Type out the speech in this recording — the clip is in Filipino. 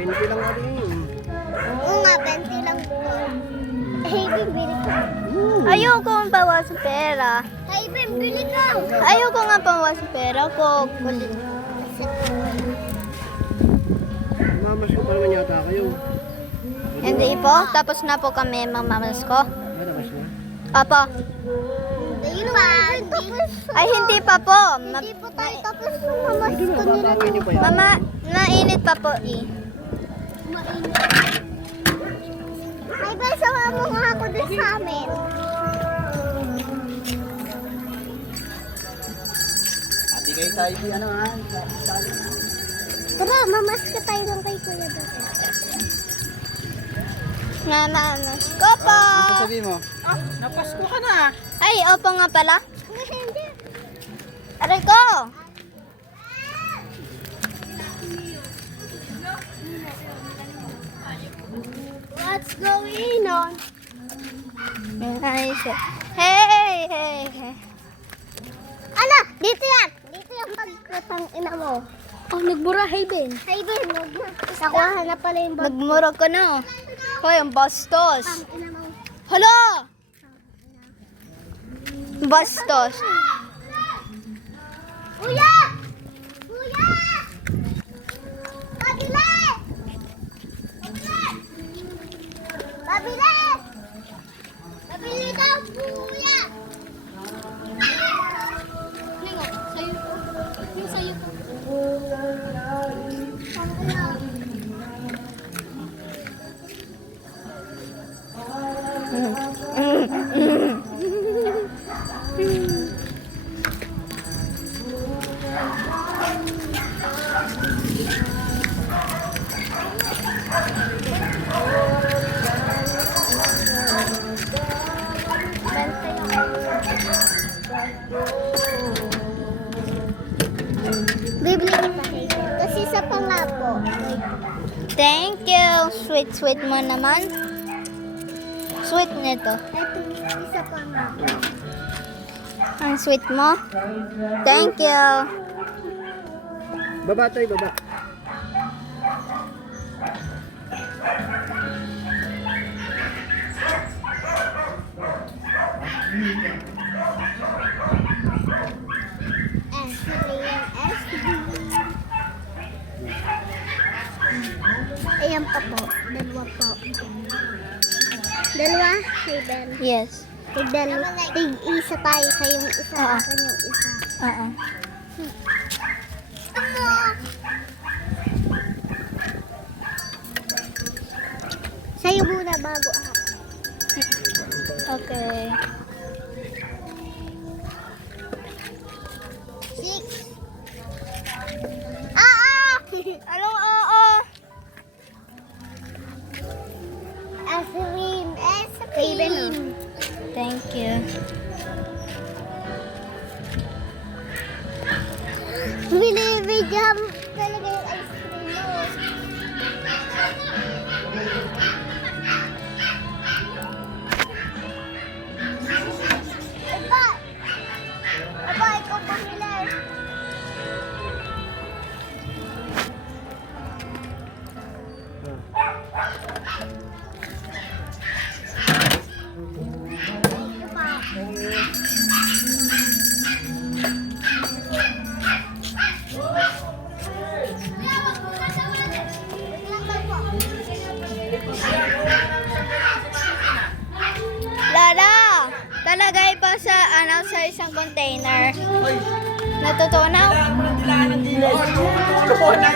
20 lang nga rin. Oo nga, 20 lang po. Hey, bibili ka. Ayoko ang bawas ng pera. Hey, bibili ka. Ayoko nga bawas ng pera ko. Mamas ko pa naman yata kayo. Hindi po. Tapos na po kami mamamas ko. Labas na. Apo. Ay, hindi pa po. Hindi po tayo tapos mamamas Hindi ko na, nila. babagay niyo pa yan. Mama, nainit pa po eh. Ay, ba, sama mo nga ako dun sa amin. Ati kayo tayo di ano ha. Tara, mamas ka tayo lang kay Kuya Dati. Nananas ko po. Ano sasabihin mo? Napasko ka na. Ay, opo nga pala. Hindi. Aray ko. What's going on? Ay, hey, hey, hey. Ano? Dito yan. Dito yung pagkatang ina mo. Oh, nagbura, hey, Ben. Ay, Ben, nakuha na pala yung bag. Nagmura ka na. Hoy, ang bastos. Ang ina mo. Hala! Bastos. Kuya! Kuya! Pabili! Pabili! Pabili daw, kuya! Ningo, sa'yo po. Yung sa'yo po. Bibili kita kayo. Tapos isa pa nga po. Thank you. Sweet, sweet mo naman. Sweet nito. Ito, isa pa nga po. Ang sweet mo. Thank you. Baba tayo, baba. Ayan pa po. Dalawa po. Dalawa? Seven. Yes. Tig-isa tayo sa yung isa. Oo. Akin yung isa. Oo. Sa'yo muna bago ako. Okay. 6. Ah! Anong oo? Aspirin. Aspirin. Thank you. Binibigyan talaga yung ice cream mo. Aba! Aba, ikaw pamili. Lala, talagay pa sa sa isang container. Natutunaw? Kailangan mo ng dilaan ng dilis. Tulungan na